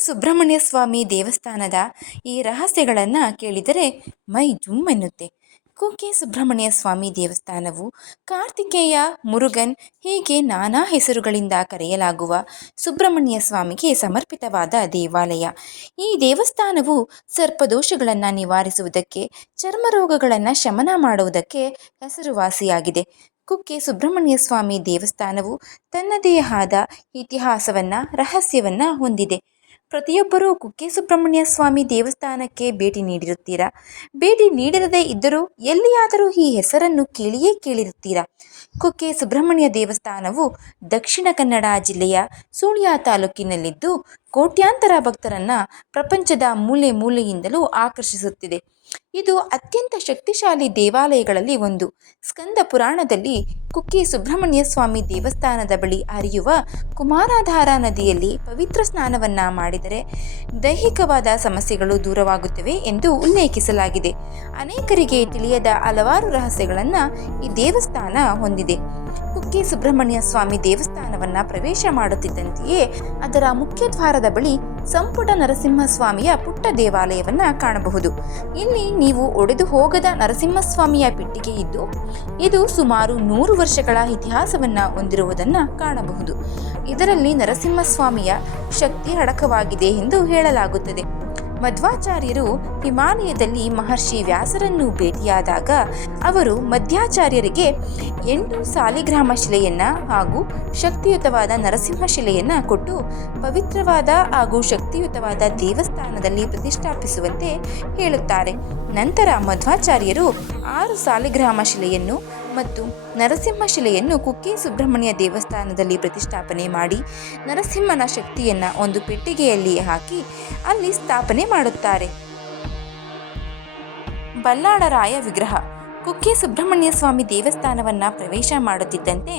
ಸುಬ್ರಹ್ಮಣ್ಯ ಸ್ವಾಮಿ ದೇವಸ್ಥಾನದ ಈ ರಹಸ್ಯಗಳನ್ನು ಕೇಳಿದರೆ ಮೈ ಜುಮ್ ಎನ್ನುತ್ತೆ. ಕುಕ್ಕೆ ಸುಬ್ರಹ್ಮಣ್ಯ ಸ್ವಾಮಿ ದೇವಸ್ಥಾನವು ಕಾರ್ತಿಕೇಯ ಮುರುಗನ್ ಹೀಗೆ ನಾನಾ ಹೆಸರುಗಳಿಂದ ಕರೆಯಲಾಗುವ ಸುಬ್ರಹ್ಮಣ್ಯ ಸ್ವಾಮಿಗೆ ಸಮರ್ಪಿತವಾದ ದೇವಾಲಯ. ಈ ದೇವಸ್ಥಾನವು ಸರ್ಪದೋಷಗಳನ್ನು ನಿವಾರಿಸುವುದಕ್ಕೆ ಚರ್ಮ ರೋಗಗಳನ್ನು ಶಮನ ಮಾಡುವುದಕ್ಕೆ ಹೆಸರುವಾಸಿಯಾಗಿದೆ. ಕುಕ್ಕೆ ಸುಬ್ರಹ್ಮಣ್ಯ ಸ್ವಾಮಿ ದೇವಸ್ಥಾನವು ತನ್ನದೇ ಆದ ಇತಿಹಾಸವನ್ನು, ರಹಸ್ಯವನ್ನು ಹೊಂದಿದೆ. ಪ್ರತಿಯೊಬ್ಬರೂ ಕುಕ್ಕೆ ಸುಬ್ರಹ್ಮಣ್ಯ ಸ್ವಾಮಿ ದೇವಸ್ಥಾನಕ್ಕೆ ಭೇಟಿ ನೀಡಿರುತ್ತೀರಾ? ಭೇಟಿ ನೀಡಿರದೇ ಇದ್ದರೂ ಎಲ್ಲಿಯಾದರೂ ಈ ಹೆಸರನ್ನು ಕೇಳಿಯೇ ಕೇಳಿರುತ್ತೀರಾ? ಕುಕ್ಕೆ ಸುಬ್ರಹ್ಮಣ್ಯ ದೇವಸ್ಥಾನವು ದಕ್ಷಿಣ ಕನ್ನಡ ಜಿಲ್ಲೆಯ ಸುಳ್ಯ ತಾಲೂಕಿನಲ್ಲಿದ್ದು, ಕೋಟ್ಯಾಂತರ ಭಕ್ತರನ್ನು ಪ್ರಪಂಚದ ಮೂಲೆ ಮೂಲೆಯಿಂದಲೂ ಆಕರ್ಷಿಸುತ್ತಿದೆ. ಇದು ಅತ್ಯಂತ ಶಕ್ತಿಶಾಲಿ ದೇವಾಲಯಗಳಲ್ಲಿ ಒಂದು. ಸ್ಕಂದ ಪುರಾಣದಲ್ಲಿ ಕುಕ್ಕೆ ಸುಬ್ರಹ್ಮಣ್ಯ ಸ್ವಾಮಿ ದೇವಸ್ಥಾನದ ಬಳಿ ಹರಿಯುವ ಕುಮಾರಾಧಾರಾ ನದಿಯಲ್ಲಿ ಪವಿತ್ರ ಸ್ನಾನವನ್ನು ಮಾಡಿದರೆ ದೈಹಿಕವಾದ ಸಮಸ್ಯೆಗಳು ದೂರವಾಗುತ್ತವೆ ಎಂದು ಉಲ್ಲೇಖಿಸಲಾಗಿದೆ. ಅನೇಕರಿಗೆ ತಿಳಿಯದ ಹಲವಾರು ರಹಸ್ಯಗಳನ್ನು ಈ ದೇವಸ್ಥಾನ ಹೊಂದಿದೆ. ಕುಕ್ಕೆ ಸುಬ್ರಹ್ಮಣ್ಯ ಸ್ವಾಮಿ ದೇವಸ್ಥಾನವನ್ನು ಪ್ರವೇಶ ಮಾಡುತ್ತಿದ್ದಂತೆಯೇ ಅದರ ಮುಖ್ಯ ದ್ವಾರದ ಬಳಿ ಸಂಪುಟ ನರಸಿಂಹಸ್ವಾಮಿಯ ಪುಟ್ಟ ದೇವಾಲಯವನ್ನು ಕಾಣಬಹುದು. ಇಲ್ಲಿ ನೀವು ಒಡೆದು ಹೋಗದ ನರಸಿಂಹಸ್ವಾಮಿಯ ಪೆಟ್ಟಿಗೆ ಇದ್ದು, ಇದು ಸುಮಾರು ನೂರು ವರ್ಷಗಳ ಇತಿಹಾಸವನ್ನು ಹೊಂದಿರುವುದನ್ನು ಕಾಣಬಹುದು. ಇದರಲ್ಲಿ ನರಸಿಂಹಸ್ವಾಮಿಯ ಶಕ್ತಿ ಅಡಕವಾಗಿದೆ ಎಂದು ಹೇಳಲಾಗುತ್ತದೆ. ಮಧ್ವಾಚಾರ್ಯರು ಹಿಮಾಲಯದಲ್ಲಿ ಮಹರ್ಷಿ ವ್ಯಾಸರನ್ನು ಭೇಟಿಯಾದಾಗ ಅವರು ಮಧ್ಯಾಚಾರ್ಯರಿಗೆ ಎಂಟು ಸಾಲಿಗ್ರಾಮ ಶಿಲೆಯನ್ನ ಹಾಗೂ ಶಕ್ತಿಯುತವಾದ ನರಸಿಂಹ ಶಿಲೆಯನ್ನ ಕೊಟ್ಟು ಪವಿತ್ರವಾದ ಹಾಗೂ ಶಕ್ತಿಯುತವಾದ ದೇವಸ್ಥಾನದಲ್ಲಿ ಪ್ರತಿಷ್ಠಾಪಿಸುವಂತೆ ಹೇಳುತ್ತಾರೆ. ನಂತರ ಮಧ್ವಾಚಾರ್ಯರು ಆರು ಸಾಲಿಗ್ರಾಮ ಶಿಲೆಯನ್ನು ಮತ್ತು ನರಸಿಂಹ ಶಿಲೆಯನ್ನು ಕುಕ್ಕೆ ಸುಬ್ರಹ್ಮಣ್ಯ ದೇವಸ್ಥಾನದಲ್ಲಿ ಪ್ರತಿಷ್ಠಾಪನೆ ಮಾಡಿ ನರಸಿಂಹನ ಶಕ್ತಿಯನ್ನು ಒಂದು ಪೆಟ್ಟಿಗೆಯಲ್ಲಿ ಹಾಕಿ ಅಲ್ಲಿ ಸ್ಥಾಪನೆ ಮಾಡುತ್ತಾರೆ. ಬಲ್ಲಾಳರಾಯ ವಿಗ್ರಹ ಕುಕ್ಕೆ ಸುಬ್ರಹ್ಮಣ್ಯ ಸ್ವಾಮಿ ದೇವಸ್ಥಾನವನ್ನು ಪ್ರವೇಶ ಮಾಡುತ್ತಿದ್ದಂತೆ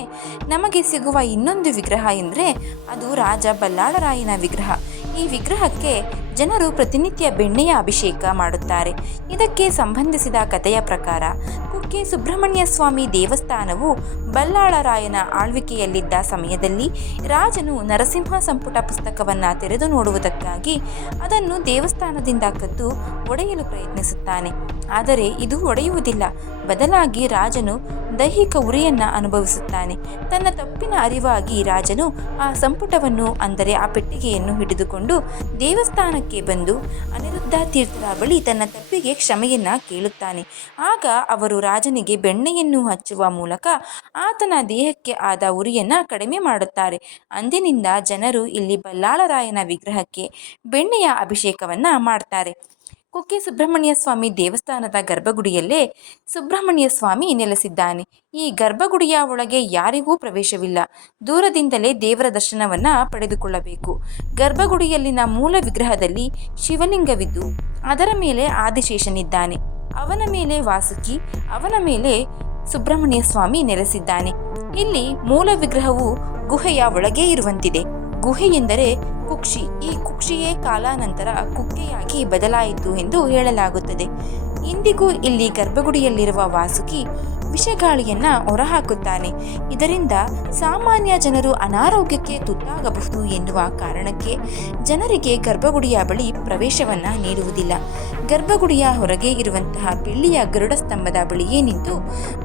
ನಮಗೆ ಸಿಗುವ ಇನ್ನೊಂದು ವಿಗ್ರಹ ಎಂದರೆ ಅದು ರಾಜ ಬಲ್ಲಾಳರಾಯನ ವಿಗ್ರಹ. ಈ ವಿಗ್ರಹಕ್ಕೆ ಜನರು ಪ್ರತಿನಿತ್ಯ ಬೆಣ್ಣೆಯ ಅಭಿಷೇಕ ಮಾಡುತ್ತಾರೆ. ಇದಕ್ಕೆ ಸಂಬಂಧಿಸಿದ ಕಥೆಯ ಪ್ರಕಾರ ಕುಕ್ಕೆ ಸುಬ್ರಹ್ಮಣ್ಯ ಸ್ವಾಮಿ ದೇವಸ್ಥಾನವು ಬಲ್ಲಾಳರಾಯನ ಆಳ್ವಿಕೆಯಲ್ಲಿದ್ದ ಸಮಯದಲ್ಲಿ ರಾಜನು ನರಸಿಂಹ ಸಂಪುಟ ಪುಸ್ತಕವನ್ನು ತೆರೆದು ನೋಡುವುದಕ್ಕಾಗಿ ಅದನ್ನು ದೇವಸ್ಥಾನದಿಂದ ಕದ್ದು ಒಡೆಯಲು ಪ್ರಯತ್ನಿಸುತ್ತಾನೆ. ಆದರೆ ಇದು ಒಡೆಯುವುದಿಲ್ಲ. ಬದಲಾಗಿ ರಾಜನು ದೈಹಿಕ ಉರಿಯನ್ನು ಅನುಭವಿಸುತ್ತಾನೆ. ತನ್ನ ತಪ್ಪಿನ ಅರಿವಾಗಿ ರಾಜನು ಆ ಸಂಪುಟವನ್ನು ಅಂದರೆ ಆ ಪೆಟ್ಟಿಗೆಯನ್ನು ಹಿಡಿದುಕೊಂಡು ದೇವಸ್ಥಾನಕ್ಕೆ ಬಂದು ಅನಿರುದ್ಧ ತೀರ್ಥರ ಬಳಿ ತನ್ನ ತಪ್ಪಿಗೆ ಕ್ಷಮೆಯನ್ನ ಕೇಳುತ್ತಾನೆ. ಆಗ ಅವರು ರಾಜನಿಗೆ ಬೆಣ್ಣೆಯನ್ನು ಹಚ್ಚುವ ಮೂಲಕ ಆತನ ದೇಹಕ್ಕೆ ಆದ ಉರಿಯನ್ನು ಕಡಿಮೆ ಮಾಡುತ್ತಾರೆ. ಅಂದಿನಿಂದ ಜನರು ಇಲ್ಲಿ ಬಲ್ಲಾಳರಾಯನ ವಿಗ್ರಹಕ್ಕೆ ಬೆಣ್ಣೆಯ ಅಭಿಷೇಕವನ್ನು ಮಾಡ್ತಾರೆ. ಕುಕ್ಕೆ ಸುಬ್ರಹ್ಮಣ್ಯ ಸ್ವಾಮಿ ದೇವಸ್ಥಾನದ ಗರ್ಭಗುಡಿಯಲ್ಲೇ ಸುಬ್ರಹ್ಮಣ್ಯ ಸ್ವಾಮಿ ನೆಲೆಸಿದ್ದಾನೆ. ಈ ಗರ್ಭಗುಡಿಯ ಒಳಗೆ ಯಾರಿಗೂ ಪ್ರವೇಶವಿಲ್ಲ. ದೂರದಿಂದಲೇ ದೇವರ ದರ್ಶನವನ್ನು ಪಡೆದುಕೊಳ್ಳಬೇಕು. ಗರ್ಭಗುಡಿಯಲ್ಲಿನ ಮೂಲ ವಿಗ್ರಹದಲ್ಲಿ ಶಿವಲಿಂಗವಿದ್ದು, ಅದರ ಮೇಲೆ ಆದಿಶೇಷನಿದ್ದಾನೆ. ಅವನ ಮೇಲೆ ವಾಸುಕಿ, ಅವನ ಮೇಲೆ ಸುಬ್ರಹ್ಮಣ್ಯ ಸ್ವಾಮಿ ನೆಲೆಸಿದ್ದಾನೆ. ಇಲ್ಲಿ ಮೂಲ ವಿಗ್ರಹವು ಗುಹೆಯ ಒಳಗೆ ಇರುವಂತಿದೆ. ಗುಹೆ ಎಂದರೆ ಕುಕ್ಷಿ. ಈ ಕುಕ್ಷಿಯೇ ಕಾಲಾನಂತರ ಕುಕ್ಕೆಯಾಗಿ ಬದಲಾಯಿತು ಎಂದು ಹೇಳಲಾಗುತ್ತದೆ. ಇಂದಿಗೂ ಇಲ್ಲಿ ಗರ್ಭಗುಡಿಯಲ್ಲಿರುವ ವಾಸುಕಿ ವಿಷಗಾಳಿಯನ್ನ ಹೊರಹಾಕುತ್ತಾನೆ. ಇದರಿಂದ ಸಾಮಾನ್ಯ ಜನರು ಅನಾರೋಗ್ಯಕ್ಕೆ ತುತ್ತಾಗಬಹುದು ಎನ್ನುವ ಕಾರಣಕ್ಕೆ ಜನರಿಗೆ ಗರ್ಭಗುಡಿಯ ಬಳಿ ಪ್ರವೇಶವನ್ನ ನೀಡುವುದಿಲ್ಲ. ಗರ್ಭಗುಡಿಯ ಹೊರಗೆ ಇರುವಂತಹ ಬೆಳ್ಳಿಯ ಗರುಡ ಸ್ತಂಭದ ಬಳಿಯೇ ನಿಂತು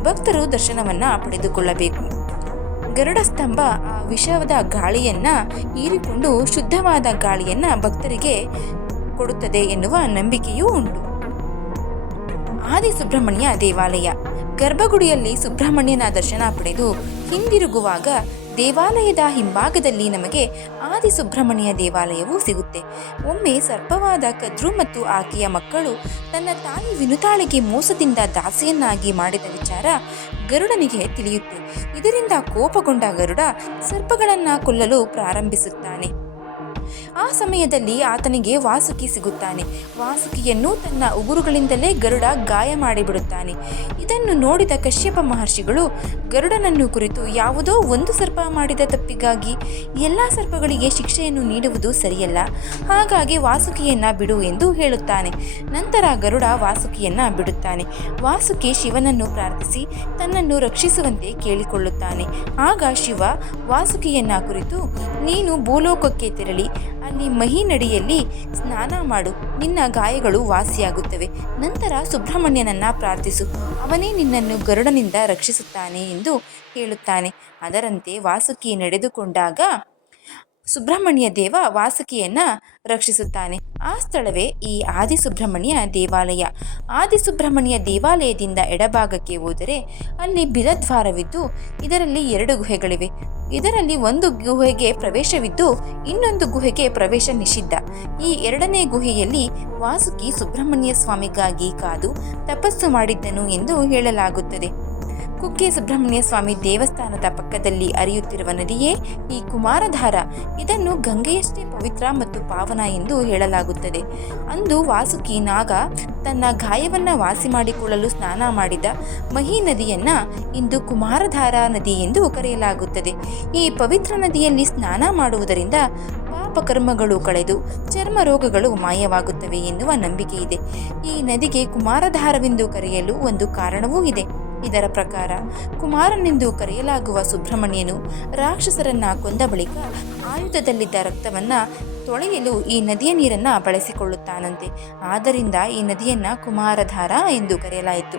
ಭಕ್ತರು ದರ್ಶನವನ್ನ ಪಡೆದುಕೊಳ್ಳಬೇಕು. ಗರುಡ ಸ್ತಂಭ ಆ ವಿಷವದ ಗಾಳಿಯನ್ನ ಹೀರಿಕೊಂಡು ಶುದ್ಧವಾದ ಗಾಳಿಯನ್ನ ಭಕ್ತರಿಗೆ ಕೊಡುತ್ತದೆ ಎನ್ನುವ ನಂಬಿಕೆಯೂ ಉಂಟು. ಆದಿಸುಬ್ರಹ್ಮಣ್ಯ ದೇವಾಲಯ. ಗರ್ಭಗುಡಿಯಲ್ಲಿ ಸುಬ್ರಹ್ಮಣ್ಯನ ದರ್ಶನ ಪಡೆದು ಹಿಂದಿರುಗುವಾಗ ದೇವಾಲಯದ ಹಿಂಭಾಗದಲ್ಲಿ ನಮಗೆ ಆದಿ ಸುಬ್ರಹ್ಮಣ್ಯ ದೇವಾಲಯವು ಸಿಗುತ್ತೆ. ಒಮ್ಮೆ ಸರ್ಪವಾದ ಕದ್ರು ಮತ್ತು ಆಕೆಯ ಮಕ್ಕಳು ತನ್ನ ತಾಯಿ ವಿನುತಾಳಿಗೆ ಮೋಸದಿಂದ ದಾಸಿಯನ್ನಾಗಿ ಮಾಡಿದ ವಿಚಾರ ಗರುಡನಿಗೆ ತಿಳಿಯುತ್ತೆ. ಇದರಿಂದ ಕೋಪಗೊಂಡ ಗರುಡ ಸರ್ಪಗಳನ್ನು ಕೊಲ್ಲಲು ಪ್ರಾರಂಭಿಸುತ್ತಾನೆ. ಆ ಸಮಯದಲ್ಲಿ ಆತನಿಗೆ ವಾಸುಕಿ ಸಿಗುತ್ತಾನೆ. ವಾಸುಕಿಯನ್ನು ತನ್ನ ಉಗುರುಗಳಿಂದಲೇ ಗರುಡ ಗಾಯ ಮಾಡಿಬಿಡುತ್ತಾನೆ. ಇದನ್ನು ನೋಡಿದ ಕಶ್ಯಪ ಮಹರ್ಷಿಗಳು, ಗರುಡನನ್ನು ಕುರಿತು ಯಾವುದೋ ಒಂದು ಸರ್ಪ ಮಾಡಿದ ತಪ್ಪಿಗಾಗಿ ಎಲ್ಲ ಸರ್ಪಗಳಿಗೆ ಶಿಕ್ಷೆಯನ್ನು ನೀಡುವುದು ಸರಿಯಲ್ಲ. ಹಾಗಾಗಿ ವಾಸುಕಿಯನ್ನ ಬಿಡು ಎಂದು ಹೇಳುತ್ತಾನೆ. ನಂತರ ಗರುಡ ವಾಸುಕಿಯನ್ನ ಬಿಡುತ್ತಾನೆ. ವಾಸುಕಿ ಶಿವನನ್ನು ಪ್ರಾರ್ಥಿಸಿ ತನ್ನನ್ನು ರಕ್ಷಿಸುವಂತೆ ಕೇಳಿಕೊಳ್ಳುತ್ತಾನೆ. ಆಗ ಶಿವ ವಾಸುಕಿಯನ್ನ ಕುರಿತು, ನೀನು ಭೂಲೋಕಕ್ಕೆ ತೆರಳಿ ಅಲ್ಲಿ ಮಹಿ ನಡಿಯಲ್ಲಿ ಸ್ನಾನ ಮಾಡು. ನಿನ್ನ ಗಾಯಗಳು ವಾಸಿಯಾಗುತ್ತವೆ. ನಂತರ ಸುಬ್ರಹ್ಮಣ್ಯನನ್ನ ಪ್ರಾರ್ಥಿಸು. ಅವನೇ ನಿನ್ನನ್ನು ಗರುಡನಿಂದ ರಕ್ಷಿಸುತ್ತಾನೆ ಎಂದು ಹೇಳುತ್ತಾನೆ. ಅದರಂತೆ ವಾಸುಕಿ ನಡೆದುಕೊಂಡಾಗ ಸುಬ್ರಹ್ಮಣ್ಯ ದೇವ ವಾಸುಕಿಯನ್ನ ರಕ್ಷಿಸುತ್ತಾನೆ. ಆ ಸ್ಥಳವೇ ಈ ಆದಿಸುಬ್ರಹ್ಮಣ್ಯ ದೇವಾಲಯ. ಆದಿಸುಬ್ರಹ್ಮಣ್ಯ ದೇವಾಲಯದಿಂದ ಎಡಭಾಗಕ್ಕೆ ಹೋದರೆ ಅಲ್ಲಿ ಬಿಲದ್ವಾರವಿದ್ದು ಇದರಲ್ಲಿ ಎರಡು ಗುಹೆಗಳಿವೆ. ಇದರಲ್ಲಿ ಒಂದು ಗುಹೆಗೆ ಪ್ರವೇಶವಿದ್ದು ಇನ್ನೊಂದು ಗುಹೆಗೆ ಪ್ರವೇಶ ನಿಷಿದ್ಧ. ಈ ಎರಡನೇ ಗುಹೆಯಲ್ಲಿ ವಾಸುಕಿ ಸುಬ್ರಹ್ಮಣ್ಯ ಸ್ವಾಮಿಗಾಗಿ ಕಾದು ತಪಸ್ಸು ಮಾಡಿದ್ದನು ಎಂದು ಹೇಳಲಾಗುತ್ತದೆ. ಕುಕ್ಕೆ ಸುಬ್ರಹ್ಮಣ್ಯ ಸ್ವಾಮಿ ದೇವಸ್ಥಾನದ ಪಕ್ಕದಲ್ಲಿ ಹರಿಯುತ್ತಿರುವ ನದಿಯೇ ಈ ಕುಮಾರಧಾರ. ಇದನ್ನು ಗಂಗೆಯಷ್ಟೇ ಪವಿತ್ರ ಮತ್ತು ಪಾವನ ಎಂದು ಹೇಳಲಾಗುತ್ತದೆ. ಅಂದು ವಾಸುಕಿ ನಾಗ ತನ್ನ ಗಾಯವನ್ನು ವಾಸಿ ಮಾಡಿಕೊಳ್ಳಲು ಸ್ನಾನ ಮಾಡಿದ ಮಹಿ ನದಿಯನ್ನ ಇಂದು ಕುಮಾರಧಾರ ನದಿ ಎಂದು ಕರೆಯಲಾಗುತ್ತದೆ. ಈ ಪವಿತ್ರ ನದಿಯಲ್ಲಿ ಸ್ನಾನ ಮಾಡುವುದರಿಂದ ಪಾಪಕರ್ಮಗಳು ಕಳೆದು ಚರ್ಮ ರೋಗಗಳು ಮಾಯವಾಗುತ್ತವೆ ಎನ್ನುವ ನಂಬಿಕೆ ಇದೆ. ಈ ನದಿಗೆ ಕುಮಾರಧಾರವೆಂದು ಕರೆಯಲು ಒಂದು ಕಾರಣವೂ ಇದೆ. ಇದರ ಪ್ರಕಾರ ಕುಮಾರನೆಂದು ಕರೆಯಲಾಗುವ ಸುಬ್ರಹ್ಮಣ್ಯನು ರಾಕ್ಷಸರನ್ನ ಕೊಂದ ಬಳಿಕ ಆಯುಧದಲ್ಲಿದ್ದ ರಕ್ತವನ್ನ ತೊಳೆಯಲು ಈ ನದಿಯ ನೀರನ್ನ ಬಳಸಿಕೊಳ್ಳುತ್ತಾನಂತೆ. ಆದ್ದರಿಂದ ಈ ನದಿಯನ್ನ ಕುಮಾರಧಾರ ಎಂದು ಕರೆಯಲಾಯಿತು.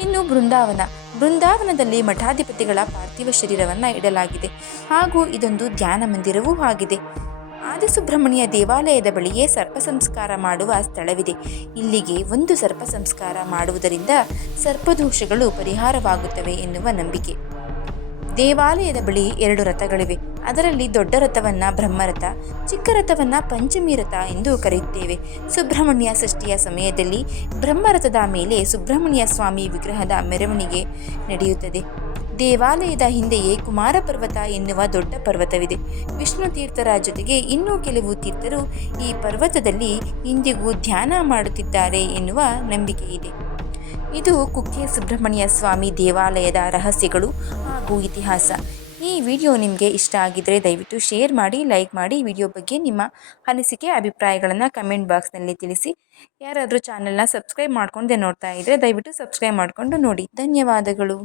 ಇನ್ನು ಬೃಂದಾವನ, ಬೃಂದಾವನದಲ್ಲಿ ಮಠಾಧಿಪತಿಗಳ ಪಾರ್ಥಿವ ಶರೀರವನ್ನು ಇಡಲಾಗಿದೆ. ಹಾಗೂ ಇದೊಂದು ಧ್ಯಾನ ಮಂದಿರವೂ ಆಗಿದೆ. ಆದಿಸುಬ್ರಹ್ಮಣ್ಯ ದೇವಾಲಯದ ಬಳಿಯೇ ಸರ್ಪ ಸಂಸ್ಕಾರ ಮಾಡುವ ಸ್ಥಳವಿದೆ. ಇಲ್ಲಿಗೆ ಒಂದು ಸರ್ಪ ಸಂಸ್ಕಾರ ಮಾಡುವುದರಿಂದ ಸರ್ಪದೋಷಗಳು ಪರಿಹಾರವಾಗುತ್ತವೆ ಎನ್ನುವ ನಂಬಿಕೆ. ದೇವಾಲಯದ ಬಳಿ ಎರಡು ರಥಗಳಿವೆ. ಅದರಲ್ಲಿ ದೊಡ್ಡ ರಥವನ್ನ ಬ್ರಹ್ಮರಥ, ಚಿಕ್ಕ ರಥವನ್ನ ಪಂಚಮಿ ರಥ ಎಂದು ಕರೆಯುತ್ತೇವೆ. ಸುಬ್ರಹ್ಮಣ್ಯ ಷಷ್ಠಿಯ ಸಮಯದಲ್ಲಿ ಬ್ರಹ್ಮರಥದ ಮೇಲೆ ಸುಬ್ರಹ್ಮಣ್ಯ ಸ್ವಾಮಿ ವಿಗ್ರಹದ ಮೆರವಣಿಗೆ ನಡೆಯುತ್ತದೆ. ದೇವಾಲಯದ ಹಿಂದೆಯೇ ಕುಮಾರ ಪರ್ವತ ಎನ್ನುವ ದೊಡ್ಡ ಪರ್ವತವಿದೆ. ವಿಷ್ಣು ತೀರ್ಥರ ಜೊತೆಗೆ ಇನ್ನೂ ಕೆಲವು ತೀರ್ಥರು ಈ ಪರ್ವತದಲ್ಲಿ ಇಂದಿಗೂ ಧ್ಯಾನ ಮಾಡುತ್ತಿದ್ದಾರೆ ಎನ್ನುವ ನಂಬಿಕೆ ಇದೆ. ಇದು ಕುಕ್ಕೆ ಸುಬ್ರಹ್ಮಣ್ಯ ಸ್ವಾಮಿ ದೇವಾಲಯದ ರಹಸ್ಯಗಳು ಹಾಗೂ ಇತಿಹಾಸ. ಈ ವಿಡಿಯೋ ನಿಮಗೆ ಇಷ್ಟ ಆಗಿದ್ದರೆ ದಯವಿಟ್ಟು ಶೇರ್ ಮಾಡಿ, ಲೈಕ್ ಮಾಡಿ. ವಿಡಿಯೋ ಬಗ್ಗೆ ನಿಮ್ಮ ಅನಿಸಿಕೆ, ಅಭಿಪ್ರಾಯಗಳನ್ನು ಕಮೆಂಟ್ ಬಾಕ್ಸ್ನಲ್ಲಿ ತಿಳಿಸಿ. ಯಾರಾದರೂ ಚಾನಲ್ನ ಸಬ್ಸ್ಕ್ರೈಬ್ ಮಾಡ್ಕೊಂಡೆ ನೋಡ್ತಾ ಇದ್ದರೆ ದಯವಿಟ್ಟು ಸಬ್ಸ್ಕ್ರೈಬ್ ಮಾಡಿಕೊಂಡು ನೋಡಿ. ಧನ್ಯವಾದಗಳು.